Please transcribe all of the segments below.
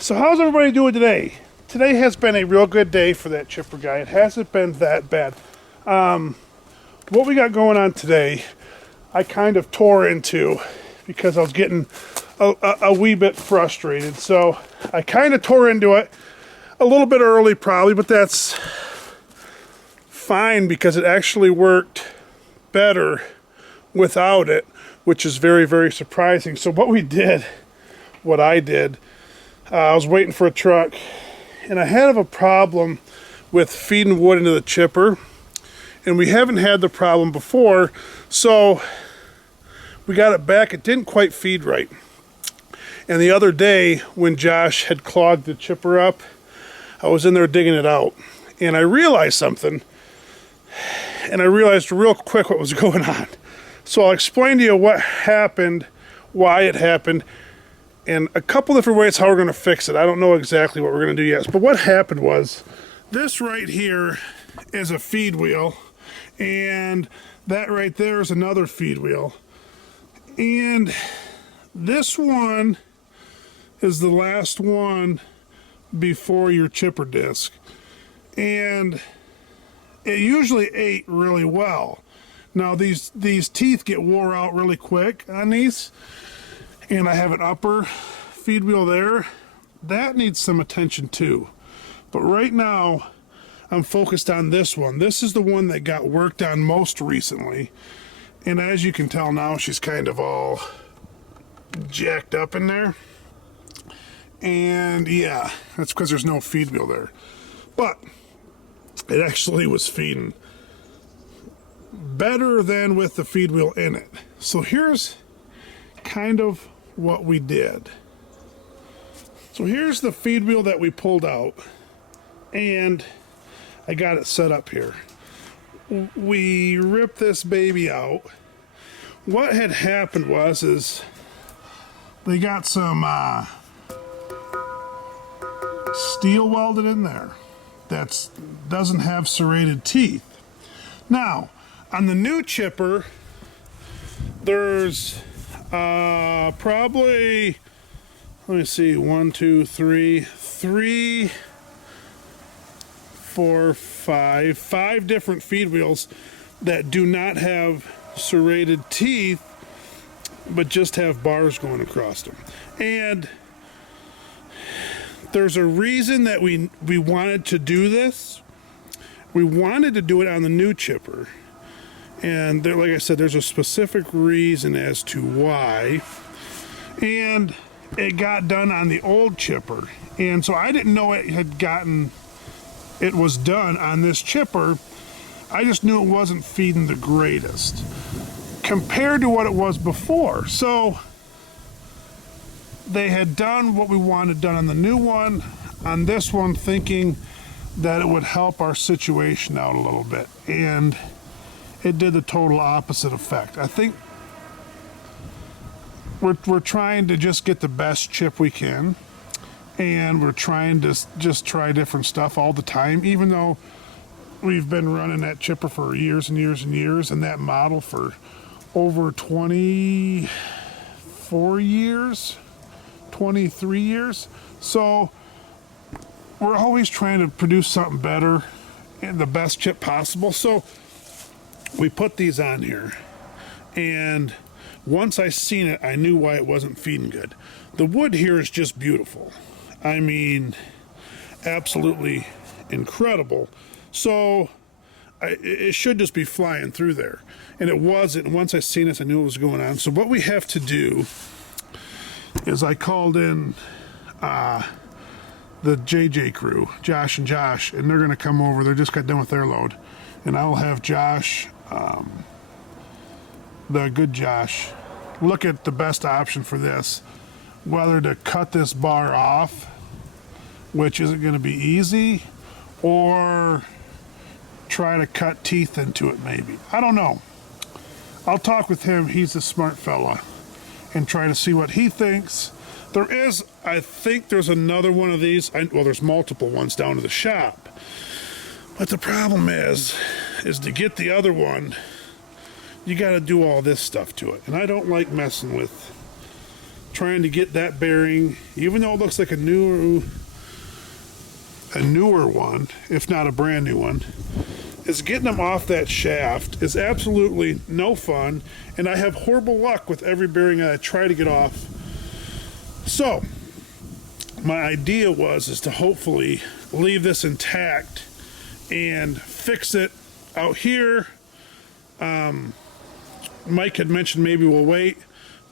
So how's everybody doing today? Today has been a real good day for that chipper guy. It hasn't been that bad. What we got going on today, I kind of tore into because I was getting a wee bit frustrated. So I kind of tore into it a little bit early probably, but that's fine because it actually worked better without it, which is very, very surprising. So what I did, I was waiting for a truck and I had a problem with feeding wood into the chipper, and we haven't had the problem before, so we got it back. It didn't quite feed right. And the other day when Josh had clogged the chipper up, I was in there digging it out and I realized something, and I realized real quick what was going on. So I'll explain to you what happened, why it happened, and a couple different ways how we're going to fix it. I don't know exactly what we're going to do yet, but what happened was this right here is a feed wheel, and that right there is another feed wheel, and this one is the last one before your chipper disc, and it usually ate really well. Now these teeth get wore out really quick on these, and I have an upper feed wheel there. That needs some attention too. But right now, I'm focused on this one. This is the one that got worked on most recently. And as you can tell now, she's kind of all jacked up in there. And yeah, that's because there's no feed wheel there. But it actually was feeding better than with the feed wheel in it. So here's kind of what we did. So here's the feed wheel that we pulled out, and I got it set up here. We ripped this baby out. What had happened is they got some steel welded in there that doesn't have serrated teeth. Now on the new chipper, there's probably, let me see, 1, 2, 3, 4, 5 different feed wheels that do not have serrated teeth, but just have bars going across them. And there's a reason that we wanted to do this. We wanted to do it on the new chipper. And there, like I said, there's a specific reason as to why. And it got done on the old chipper. And so I didn't know it was done on this chipper. I just knew it wasn't feeding the greatest compared to what it was before. So they had done what we wanted done on the new one, on this one, thinking that it would help our situation out a little bit. And it did the total opposite effect. I think we're trying to just get the best chip we can, and we're trying to just try different stuff all the time, even though we've been running that chipper for years and years and years, and that model for over 24 years, 23 years. So we're always trying to produce something better and the best chip possible. So we put these on here, and once I seen it, I knew why it wasn't feeding good. The wood here is just beautiful. I mean, absolutely incredible. So it should just be flying through there, and it wasn't. And once I seen it, I knew what was going on. So what we have to do is I called in the JJ crew, Josh and Josh, and they're going to come over. They just got done with their load, and I'll have Josh, the good Josh, look at the best option for this, whether to cut this bar off, which isn't going to be easy, or try to cut teeth into it maybe. I don't know. I'll talk with him. He's a smart fella, and try to see what he thinks. I think there's another one of these. Well, there's multiple ones down to the shop. But the problem is to get the other one, you got to do all this stuff to it. And I don't like messing with trying to get that bearing, even though it looks like a newer one, if not a brand new one, is getting them off that shaft is absolutely no fun, and I have horrible luck with every bearing I try to get off. So my idea is to hopefully leave this intact and fix it out here. Mike had mentioned maybe we'll wait,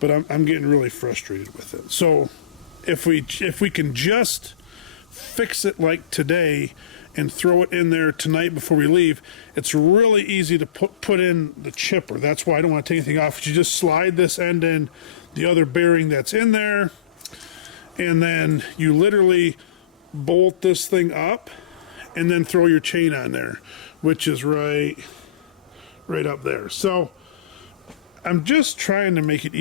but I'm getting really frustrated with it. So if we can just fix it like today and throw it in there tonight before we leave, it's really easy to put in the chipper. That's why I don't want to take anything off. You just slide this end in the other bearing that's in there, and then you literally bolt this thing up and then throw your chain on there, which is right up there. So I'm just trying to make it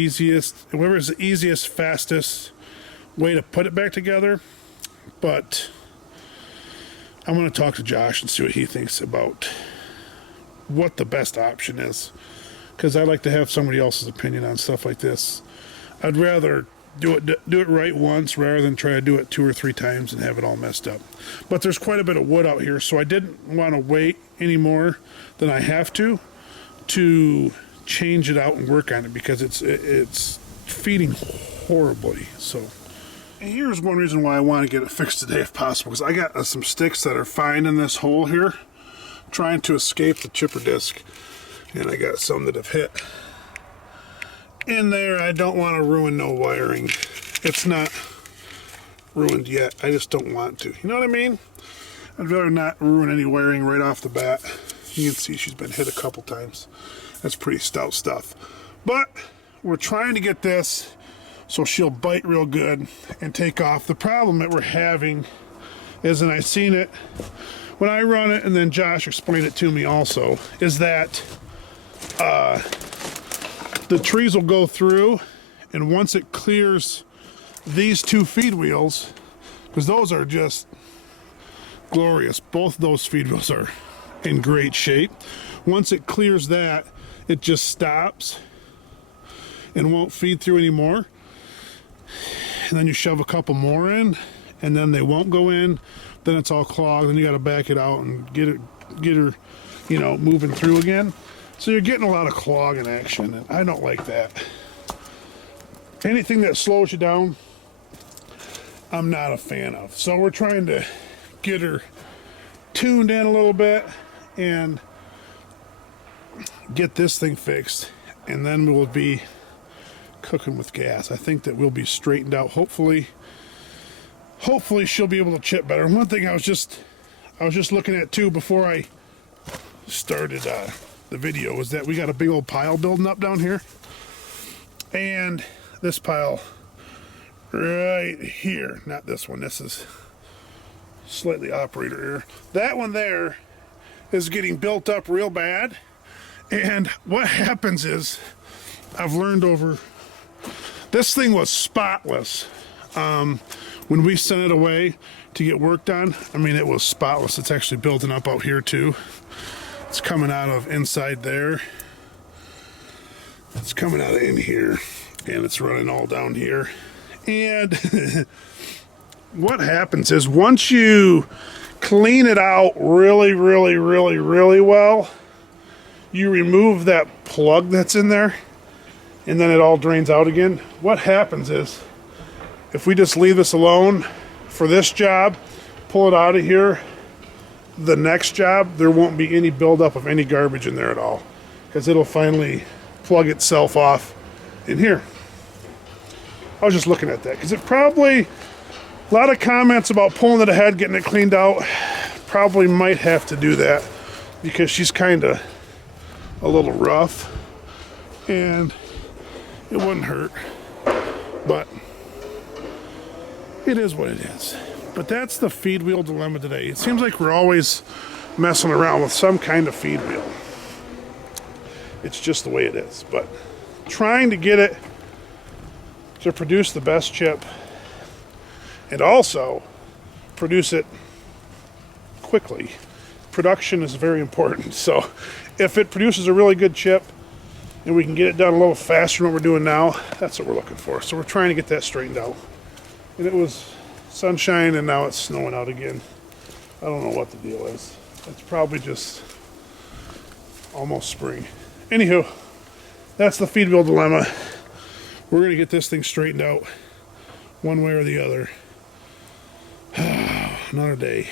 whatever is the easiest, fastest way to put it back together. But I'm going to talk to Josh and see what he thinks about what the best option is, because I like to have somebody else's opinion on stuff like this. I'd rather do it right once rather than try to do it 2 or 3 times and have it all messed up. But there's quite a bit of wood out here, so I didn't want to wait any more than I have to change it out and work on it, because it's feeding horribly. So, and here's one reason why I want to get it fixed today if possible, because I got some sticks that are fine in this hole here trying to escape the chipper disc, and I got some that have hit in there. I don't want to ruin no wiring. It's not ruined yet. I just don't want to. You know what I mean? I'd rather not ruin any wiring right off the bat. You can see she's been hit a couple times. That's pretty stout stuff. But we're trying to get this so she'll bite real good and take off. The problem that we're having is, and I've seen it when I run it, and then Josh explained it to me also, is that the trees will go through, and once it clears these 2 feed wheels, because those are just glorious, both those feed wheels are in great shape. Once it clears that, it just stops and won't feed through anymore. And then you shove a couple more in, and then they won't go in. Then it's all clogged, and you got to back it out and get her, moving through again. So you're getting a lot of clogging action, and I don't like that. Anything that slows you down, I'm not a fan of. So we're trying to get her tuned in a little bit and get this thing fixed, and then we'll be cooking with gas. I think that we'll be straightened out. Hopefully she'll be able to chip better. And one thing I was just looking at too before I started the video was that we got a big old pile building up down here, and this pile right here, not this one, this is slightly operator error, that one there is getting built up real bad. And what happens is, I've learned over, this thing was spotless when we sent it away to get work done. I mean, it was spotless. It's actually building up out here too. It's coming out of inside there. It's coming out of in here, and it's running all down here. And what happens is, once you clean it out really, really, really, really well, you remove that plug that's in there, and then it all drains out again. What happens is, if we just leave this alone for this job, pull it out of here, the next job, there won't be any buildup of any garbage in there at all, because it'll finally plug itself off in here. I was just looking at that, because it probably, a lot of comments about pulling it ahead, getting it cleaned out. Probably might have to do that, because she's kind of a little rough, and it wouldn't hurt, but it is what it is. But that's the feed wheel dilemma today. It seems like we're always messing around with some kind of feed wheel. It's just the way it is. But trying to get it to produce the best chip, and also produce it quickly. Production is very important. So if it produces a really good chip and we can get it done a little faster than what we're doing now, that's what we're looking for. So we're trying to get that straightened out. And it was sunshine and now it's snowing out again. I don't know what the deal is. It's probably just almost spring. Anywho, that's the Feedville dilemma. We're going to get this thing straightened out one way or the other. Another day.